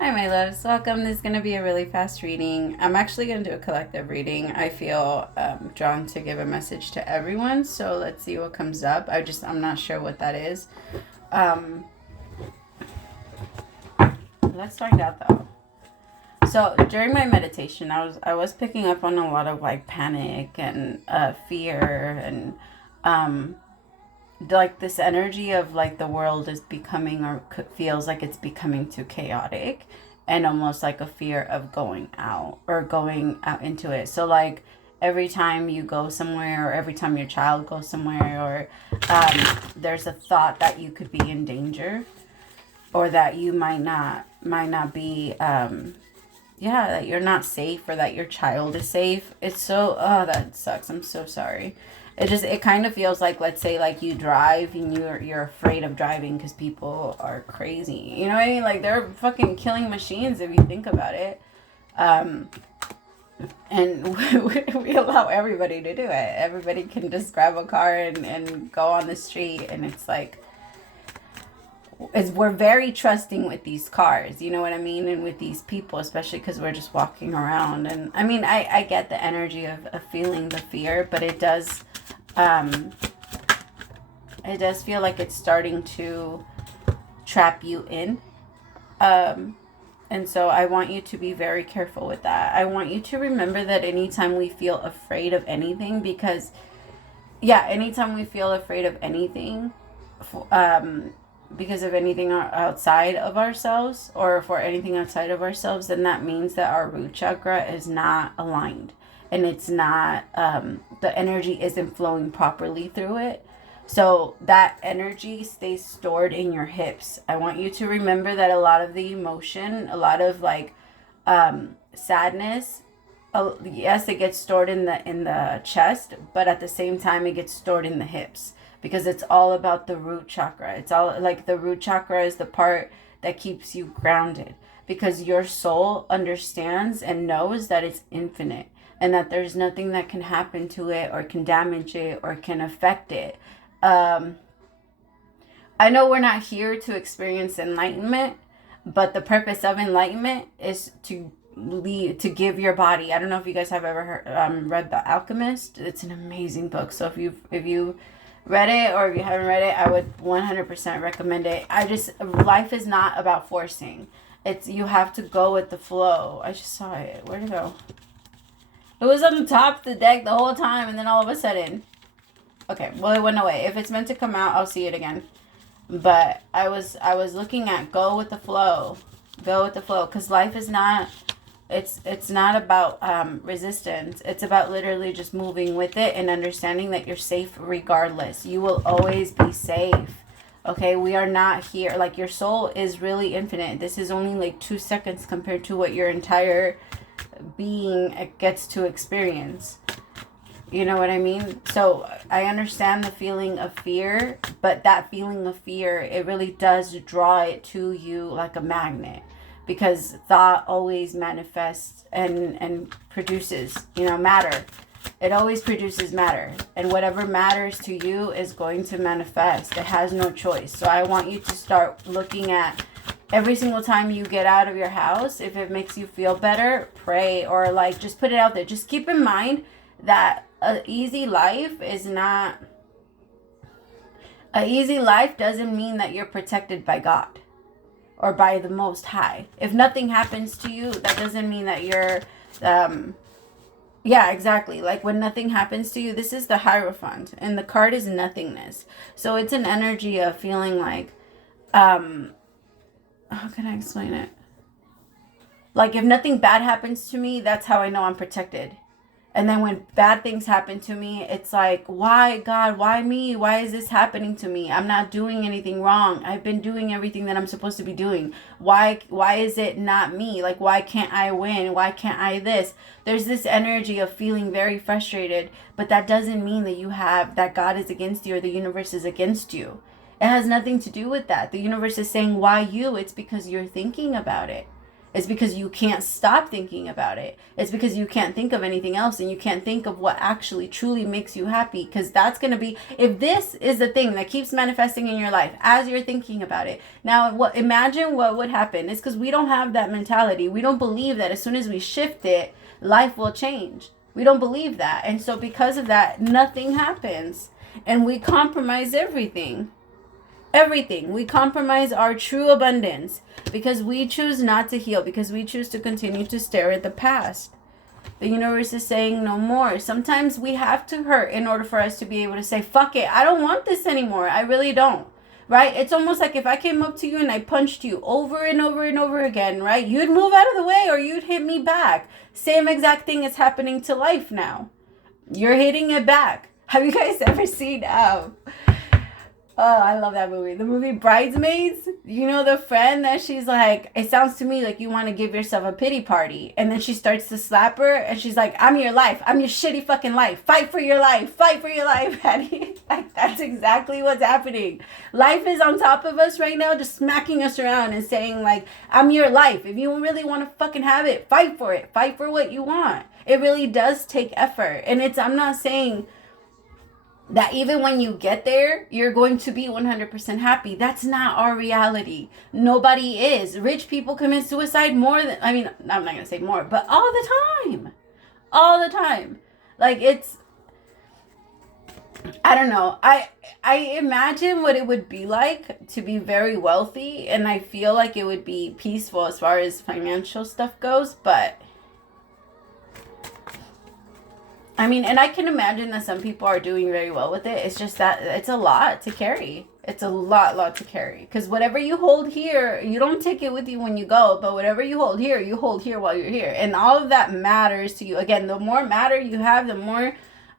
Hi, my loves. Welcome. This is going to be a really fast reading. I'm actually going to do a collective reading. I feel drawn to give a message to everyone, so let's see what comes up. I'm not sure what that is. Let's find out though. So during my meditation, I was picking up on a lot of like panic and fear and like this energy of like the world is becoming or feels like it's becoming too chaotic, and almost like a fear of going out or going out into it. So like every time you go somewhere or every time your child goes somewhere or there's a thought that you could be in danger or that you might not be that you're not safe or that your child is safe. It's so, oh, that sucks. I'm so sorry. It kind of feels like, let's say like you drive and you're afraid of driving because people are crazy. You know what I mean? Like they're fucking killing machines if you think about it. And we allow everybody to do it. Everybody can just grab a car and go on the street, and it's like, we're very trusting with these cars, you know what I mean, and with these people, especially because we're just walking around. And I mean, I get the energy of feeling the fear, but it does feel like it's starting to trap you in. And so I want you to be very careful with that. I want you to remember that anytime we feel afraid of anything, anytime we feel afraid of anything, because of anything outside of ourselves or for anything outside of ourselves, then that means that our root chakra is not aligned, and it's not, the energy isn't flowing properly through it. So that energy stays stored in your hips. I want you to remember that a lot of the emotion, a lot of like sadness, yes, it gets stored in the chest, but at the same time it gets stored in the hips, because it's all about the root chakra. It's all like the root chakra is the part that keeps you grounded, because your soul understands and knows that it's infinite and that there's nothing that can happen to it or can damage it or can affect it. I know we're not here to experience enlightenment, but the purpose of enlightenment is to give your body. I don't know if you guys have ever read The Alchemist. It's an amazing book. So if you read it or if you haven't read it, I would 100% recommend it. Life is not about forcing. You have to go with the flow. I just saw it. Where'd it go? It was on the top of the deck the whole time, and then all of a sudden, okay, well, it went away. If it's meant to come out, I'll see it again. But I was looking at go with the flow. Go with the flow, because life is not, it's not about resistance. It's about literally just moving with it and understanding that you're safe regardless. You will always be safe. Okay, we are not here. Like, your soul is really infinite. This is only like 2 seconds compared to what your entire being gets to experience. You know what I mean? So I understand the feeling of fear, but that feeling of fear, it really does draw it to you like a magnet, because thought always manifests and produces, matter. It always produces matter, and whatever matters to you is going to manifest. It has no choice. So I want you to start looking at every single time you get out of your house, if it makes you feel better, pray, or like just put it out there. Just keep in mind that an easy life doesn't mean that you're protected by God or by the Most High. If nothing happens to you, that doesn't mean that you're, yeah, exactly. Like when nothing happens to you, this is the Hierophant, and the card is nothingness. So it's an energy of feeling like, how can I explain it? Like if nothing bad happens to me, that's how I know I'm protected. And then when bad things happen to me, it's like, why, God? Why me? Why is this happening to me? I'm not doing anything wrong. I've been doing everything that I'm supposed to be doing. Why is it not me? Like, why can't I win? Why can't I this? There's this energy of feeling very frustrated, but that doesn't mean that God is against you or the universe is against you. It has nothing to do with that. The universe is saying, why you? It's because you're thinking about it. It's because you can't stop thinking about it. It's because you can't think of anything else, and you can't think of what actually truly makes you happy, because that's going to be, if this is the thing that keeps manifesting in your life as you're thinking about it. Now, imagine what would happen. It's because we don't have that mentality. We don't believe that as soon as we shift it, life will change. We don't believe that. And so because of that, nothing happens. And we compromise everything. Everything. We compromise our true abundance because we choose not to heal, because we choose to continue to stare at the past. The universe is saying no more. Sometimes we have to hurt in order for us to be able to say, fuck it, I don't want this anymore. I really don't. Right? It's almost like if I came up to you and I punched you over and over and over again, right? You'd move out of the way or you'd hit me back. Same exact thing is happening to life now. You're hitting it back. Have you guys ever seen oh, I love that movie. The movie Bridesmaids. You know, the friend that she's like, it sounds to me like you want to give yourself a pity party. And then she starts to slap her and she's like, I'm your life. I'm your shitty fucking life. Fight for your life. Fight for your life. Like, that's exactly what's happening. Life is on top of us right now, just smacking us around and saying like, I'm your life. If you really want to fucking have it, fight for it. Fight for what you want. It really does take effort. And I'm not saying that even when you get there, you're going to be 100% happy. That's not our reality. Nobody is. Rich people commit suicide more than, I mean, I'm not going to say more, but all the time. All the time. Like, it's, I don't know. I imagine what it would be like to be very wealthy, and I feel like it would be peaceful as far as financial stuff goes, but I mean, and I can imagine that some people are doing very well with it. It's just that it's a lot to carry. It's a lot to carry. Because whatever you hold here, you don't take it with you when you go. But whatever you hold here while you're here. And all of that matters to you. Again, the more matter you have, the more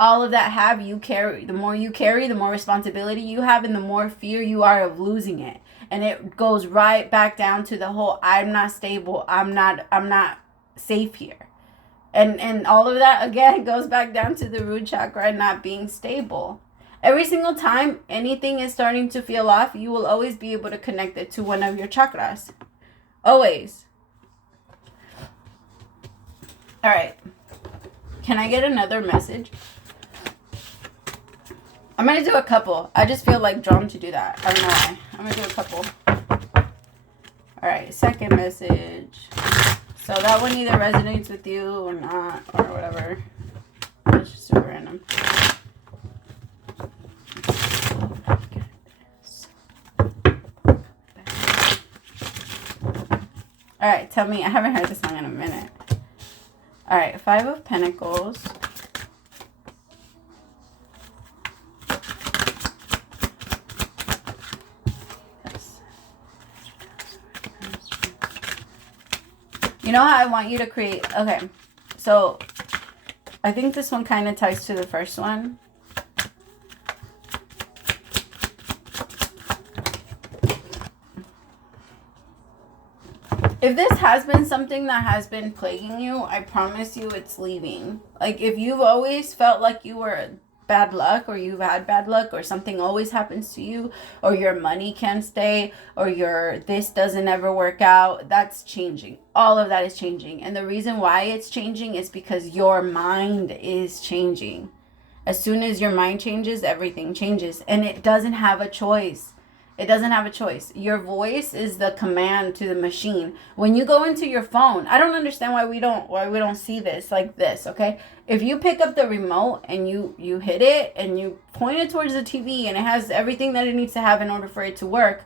all of that have you carry. The more you carry, the more responsibility you have, and the more fear you are of losing it. And it goes right back down to the whole, I'm not stable. I'm not safe here. And all of that, again, goes back down to the root chakra not being stable. Every single time anything is starting to feel off, you will always be able to connect it to one of your chakras. Always. All right. Can I get another message? I'm going to do a couple. I just feel like drawn to do that. I don't know why. I'm going to do a couple. All right. Second message. So that one either resonates with you or not, or whatever. It's just super random. Alright, tell me. I haven't heard this song in a minute. Alright, 5 of Pentacles. You know how I want you to create, okay, so I think this one kind of ties to the first one. If this has been something that has been plaguing you, I promise you it's leaving. Like, if you've always felt like you were bad luck, or you've had bad luck, or something always happens to you, or your money can't stay, or your this doesn't ever work out, that's changing. All of that is changing. And the reason why it's changing is because your mind is changing. As soon as your mind changes, everything changes. And it doesn't have a choice. It doesn't have a choice. Your voice is the command to the machine. When you go into your phone, I don't understand why we don't see this like this, okay? If you pick up the remote and you hit it and you point it towards the TV and it has everything that it needs to have in order for it to work,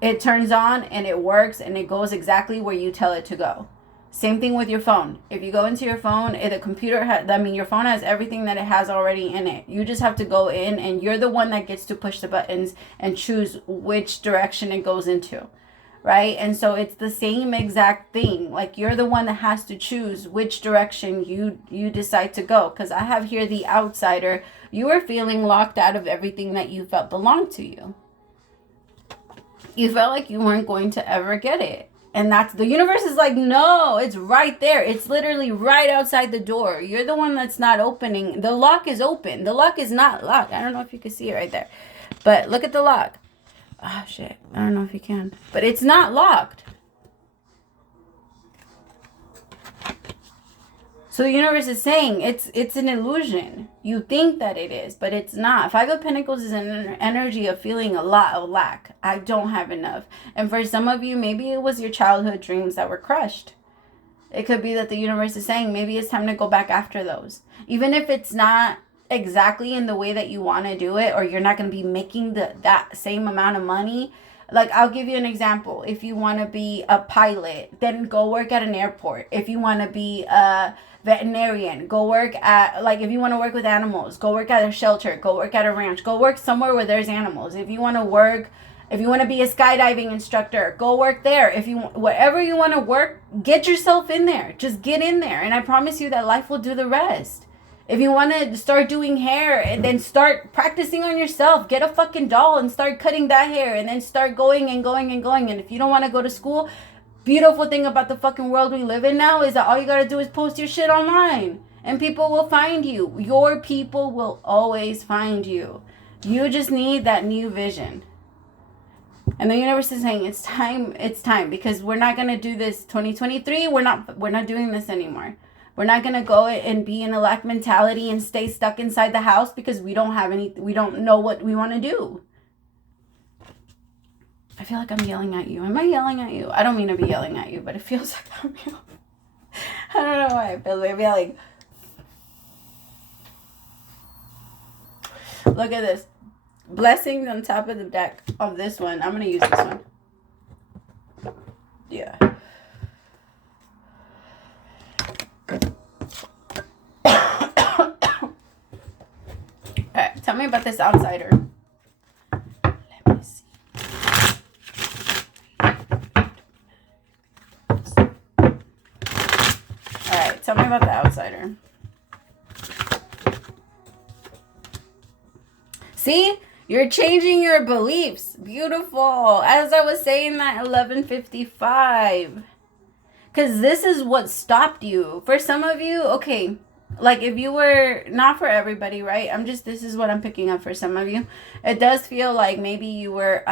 it turns on and it works and it goes exactly where you tell it to go. Same thing with your phone. If you go into your phone, the computer your phone has everything that it has already in it. You just have to go in, and you're the one that gets to push the buttons and choose which direction it goes into, right? And so it's the same exact thing. Like, you're the one that has to choose which direction you decide to go. Because I have here the outsider. You are feeling locked out of everything that you felt belonged to you. You felt like you weren't going to ever get it. And that's, the universe is like, no, it's right there. It's literally right outside the door. You're the one that's not opening. The lock is open. The lock is not locked. I don't know if you can see it right there. But look at the lock. Oh, shit. I don't know if you can. But it's not locked. So the universe is saying it's an illusion. You think that it is, but it's not. Five of Pentacles is an energy of feeling a lot of lack. I don't have enough. And for some of you, maybe it was your childhood dreams that were crushed. It could be that the universe is saying maybe it's time to go back after those. Even if it's not exactly in the way that you want to do it, or you're not going to be making that same amount of money. Like, I'll give you an example. If you want to be a pilot, then go work at an airport. If you want to be a veterinarian, go work at, like, if you want to work with animals, go work at a shelter, go work at a ranch, go work somewhere where there's animals. If you want to be a skydiving instructor, go work there. Whatever you want to work, get yourself in there. Just get in there. And I promise you that life will do the rest. If you want to start doing hair, and then start practicing on yourself, get a fucking doll and start cutting that hair, and then start going and going and going. And if you don't want to go to school, beautiful thing about the fucking world we live in now is that all you got to do is post your shit online and people will find you. Your people will always find you. You just need that new vision. And the universe is saying it's time, because we're not going to do this 2023. We're not doing this anymore. We're not going to go and be in a lack mentality and stay stuck inside the house because we don't know what we want to do. I feel like I'm yelling at you. Am I yelling at you? I don't mean to be yelling at you, but it feels like I'm yelling. I don't know why I feel like I'm yelling. Look at this. Blessings on top of the deck of this one. I'm going to use this one. Yeah. Alright, tell me about this outsider. Let me see. Alright, tell me about the outsider. See? You're changing your beliefs. Beautiful. As I was saying that 11:55. Because this is what stopped you. For some of you, okay, like if you were, not for everybody, right? This is what I'm picking up for some of you. It does feel like maybe you were,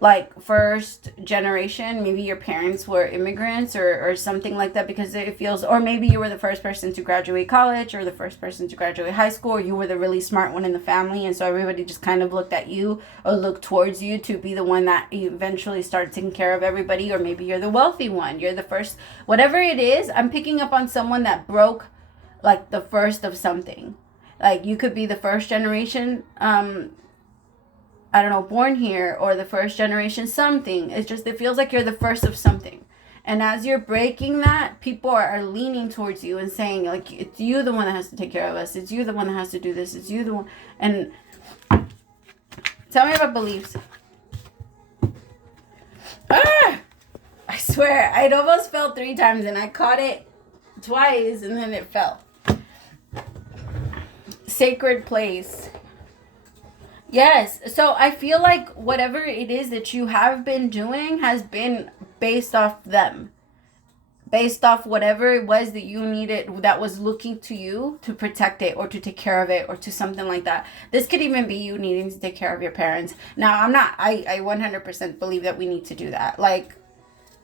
like first generation, maybe your parents were immigrants or something like that, because it feels, or maybe you were the first person to graduate college or the first person to graduate high school, or you were the really smart one in the family, and so everybody just kind of looked at you or looked towards you to be the one that eventually started taking care of everybody. Or maybe you're the wealthy one, you're the first, whatever it is. I'm picking up on someone that broke like the first of something. Like you could be the first generation I don't know, born here, or the first generation something. It's just, it feels like you're the first of something. And as you're breaking that, people are leaning towards you and saying, like, it's you the one that has to take care of us. It's you the one that has to do this. It's you the one. And tell me about beliefs. Ah! I swear, I'd almost fell 3 times and I caught it twice and then it fell. Sacred place. Yes, so I feel like whatever it is that you have been doing has been based off them. Based off whatever it was that you needed, that was looking to you to protect it or to take care of it or to something like that. This could even be you needing to take care of your parents. Now, I 100% believe that we need to do that. Like,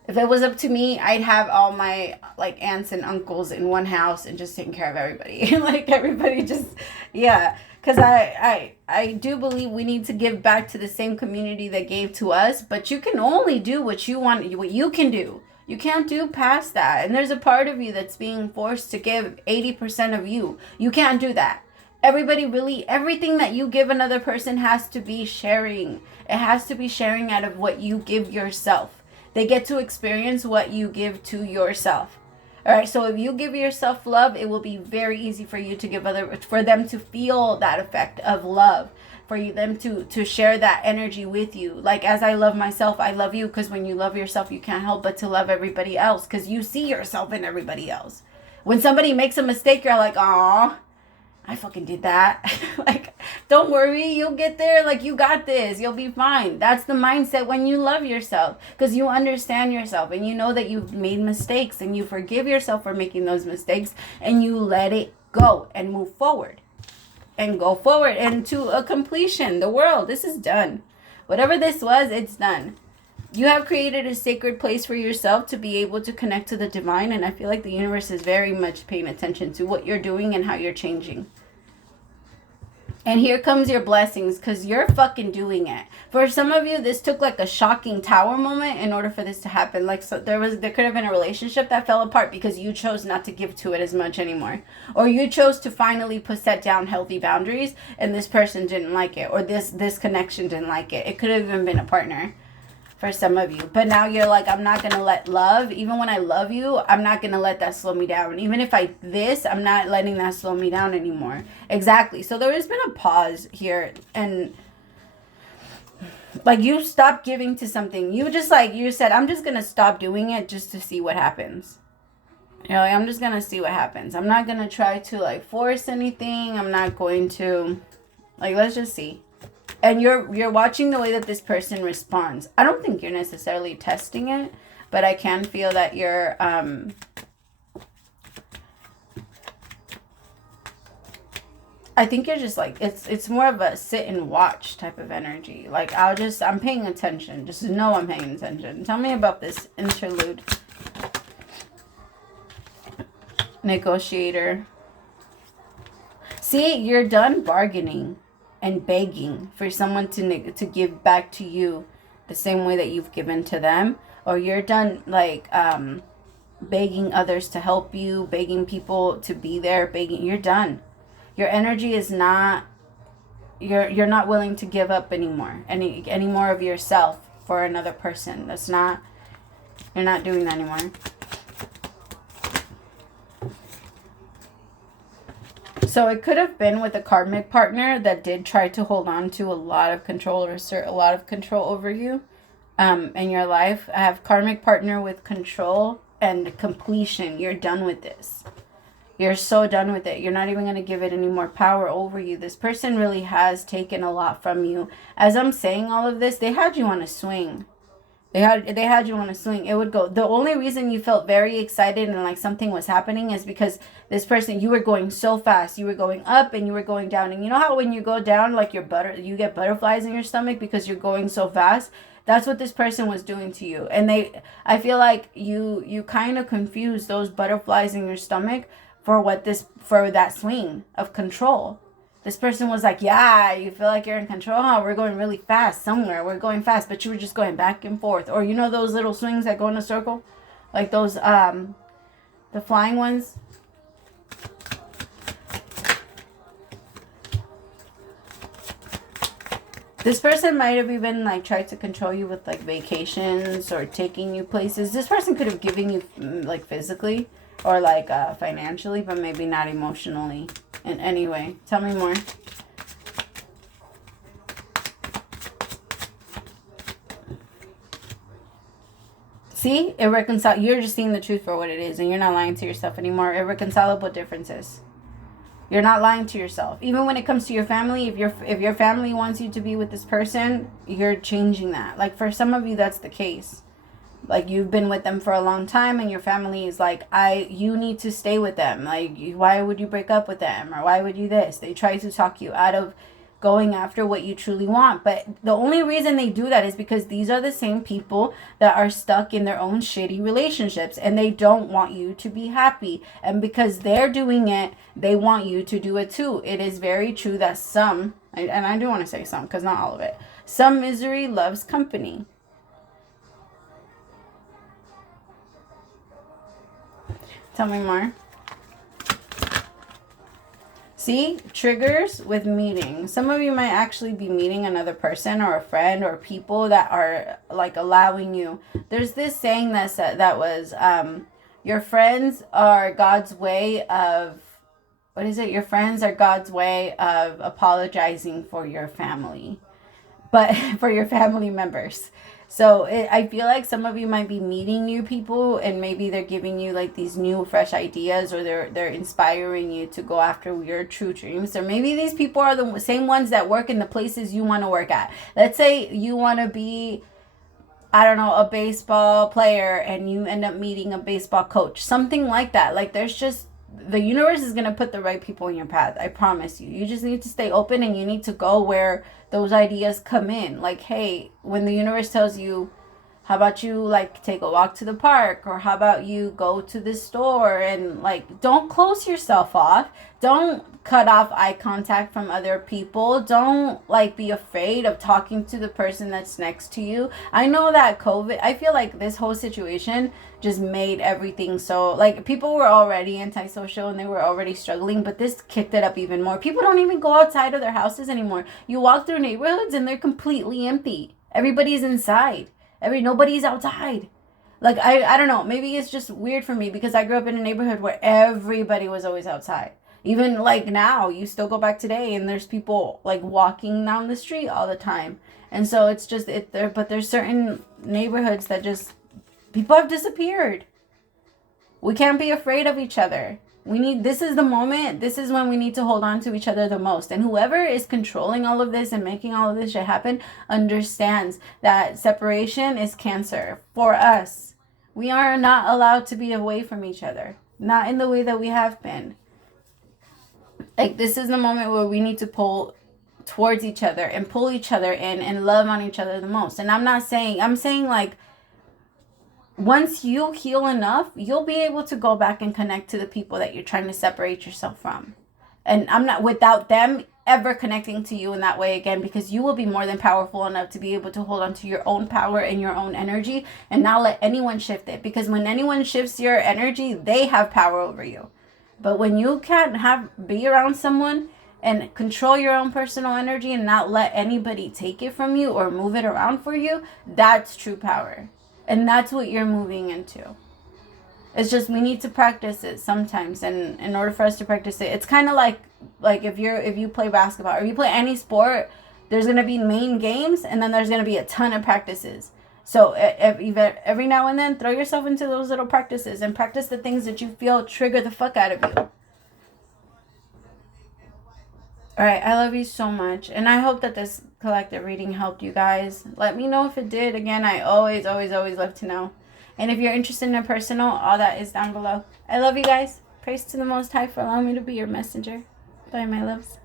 if it was up to me, I'd have all my like aunts and uncles in one house and just taking care of everybody. Like everybody just, yeah. Because I do believe we need to give back to the same community that gave to us. But you can only do what you want, what you can do. You can't do past that. And there's a part of you that's being forced to give 80% of you. You can't do that. Everybody really, everything that you give another person has to be sharing. It has to be sharing out of what you give yourself. They get to experience what you give to yourself. All right, so if you give yourself love, it will be very easy for you to give for them to feel that effect of love, them to share that energy with you. Like, as I love myself, I love you, because when you love yourself, you can't help but to love everybody else, because you see yourself in everybody else. When somebody makes a mistake, you're like, aw, I fucking did that. Like, don't worry, you'll get there. Like, you got this. You'll be fine. That's the mindset when you love yourself, because you understand yourself and you know that you've made mistakes and you forgive yourself for making those mistakes and you let it go and move forward and go forward and to a completion. The world, this is done. Whatever this was, it's done. You have created a sacred place for yourself to be able to connect to the divine, and I feel like the universe is very much paying attention to what you're doing and how you're changing. And here comes your blessings, because you're fucking doing it. For some of you, this took like a shocking tower moment in order for this to happen. Like, so there could have been a relationship that fell apart because you chose not to give to it as much anymore. Or you chose to finally set down healthy boundaries and this person didn't like it. Or this connection didn't like it. It could have even been a partner for some of you. But now you're like, I'm not going to let love, even when I love you, I'm not going to let that slow me down. Even if I'm not letting that slow me down anymore. Exactly. So there has been a pause here, and like you stopped giving to something. You just like, you said, I'm just going to stop doing it just to see what happens. You know, like, I'm just going to see what happens. I'm not going to try to like force anything. I'm not going to, like, let's just see. And you're watching the way that this person responds. I don't think you're necessarily testing it, but I can feel that you're I think you're just like, it's more of a sit and watch type of energy. Like, I'm paying attention. Just know I'm paying attention. Tell me about this interlude. Negotiator. See, you're done bargaining and begging for someone to give back to you the same way that you've given to them. Or you're done, like, begging others to help you, begging people to be there, you're done. Your energy is not, you're not willing to give up anymore, any more of yourself for another person. You're not doing that anymore. So it could have been with a karmic partner that did try to hold on to a lot of control or assert a lot of control over you in your life. I have karmic partner with control and completion. You're done with this. You're so done with it. You're not even going to give it any more power over you. This person really has taken a lot from you. As I'm saying all of this, they had you on a swing. They had you on a swing. It would go. The only reason you felt very excited and like something was happening is because this person, you were going so fast. You were going up and you were going down. And you know how when you go down, like you get butterflies in your stomach because you're going so fast? That's what this person was doing to you. And I feel like you kind of confused those butterflies in your stomach for that swing of control. This person was like, yeah, you feel like you're in control? Huh? We're going really fast somewhere. We're going fast, but you were just going back and forth. Or you know those little swings that go in a circle? Like those, the flying ones? This person might have even like tried to control you with like vacations or taking you places. This person could have given you like physically or like financially, but maybe not emotionally in any way. Tell me more. See? You're just seeing the truth for what it is, and you're not lying to yourself anymore. Irreconcilable differences. You're not lying to yourself. Even when it comes to your family, if your family wants you to be with this person, you're changing that. Like for some of you, that's the case. Like you've been with them for a long time and your family is like, you need to stay with them. Like, why would you break up with them? Or why would you this? They try to talk you out of going after what you truly want. But the only reason they do that is because these are the same people that are stuck in their own shitty relationships and they don't want you to be happy. And because they're doing it, they want you to do it too. It is very true that some, and I do want to say some because not all of it, some misery loves company. Tell me more. See, triggers with meeting. Some of you might actually be meeting another person or a friend or people that are like allowing you. There's this saying that was, your friends are God's way of, what is it? Your friends are God's way of apologizing for your family, but for your family members. So I feel like some of you might be meeting new people and maybe they're giving you like these new fresh ideas or they're inspiring you to go after your true dreams. Or maybe these people are the same ones that work in the places you want to work at. Let's say you want to be, I don't know, a baseball player and you end up meeting a baseball coach. Something like that. Like there's just, the universe is going to put the right people in your path. I promise you. You just need to stay open and you need to go where those ideas come in. Like, hey, when the universe tells you How about you like take a walk to the park, or how about you go to the store, and like don't close yourself off. Don't cut off eye contact from other people. Don't like be afraid of talking to the person that's next to you. I know that COVID, I feel like this whole situation just made everything so, like, people were already antisocial and they were already struggling, but this kicked it up even more. People don't even go outside of their houses anymore. You walk through neighborhoods and they're completely empty. Everybody's inside. Nobody's outside. Like, I don't know. Maybe it's just weird for me because I grew up in a neighborhood where everybody was always outside. Even like now, you still go back today and there's people like walking down the street all the time. And so it's just but there's certain neighborhoods that just, people have disappeared. We can't be afraid of each other. This is the moment. This is when we need to hold on to each other the most. And whoever is controlling all of this and making all of this shit happen understands that separation is cancer for us. We are not allowed to be away from each other. Not in the way that we have been. Like, this is the moment where we need to pull towards each other and pull each other in and love on each other the most. And I'm saying like, once you heal enough, you'll be able to go back and connect to the people that you're trying to separate yourself from. And I'm not, without them ever connecting to you in that way again, because you will be more than powerful enough to be able to hold on to your own power and your own energy and not let anyone shift it. Because when anyone shifts your energy, they have power over you. But when you can't be around someone and control your own personal energy and not let anybody take it from you or move it around for you, that's true power. And that's what you're moving into. It's just, we need to practice it sometimes. And in order for us to practice it, it's kind of like if you play basketball or you play any sport, there's going to be main games and then there's going to be a ton of practices. So every now and then, throw yourself into those little practices and practice the things that you feel trigger the fuck out of you. All right, I love you so much. And I hope that this collective reading helped you guys. Let me know if it did. Again, I always love to know. And if you're interested in a personal, all that is down below. I love you guys. Praise to the Most High for allowing me to be your messenger. Bye, my loves.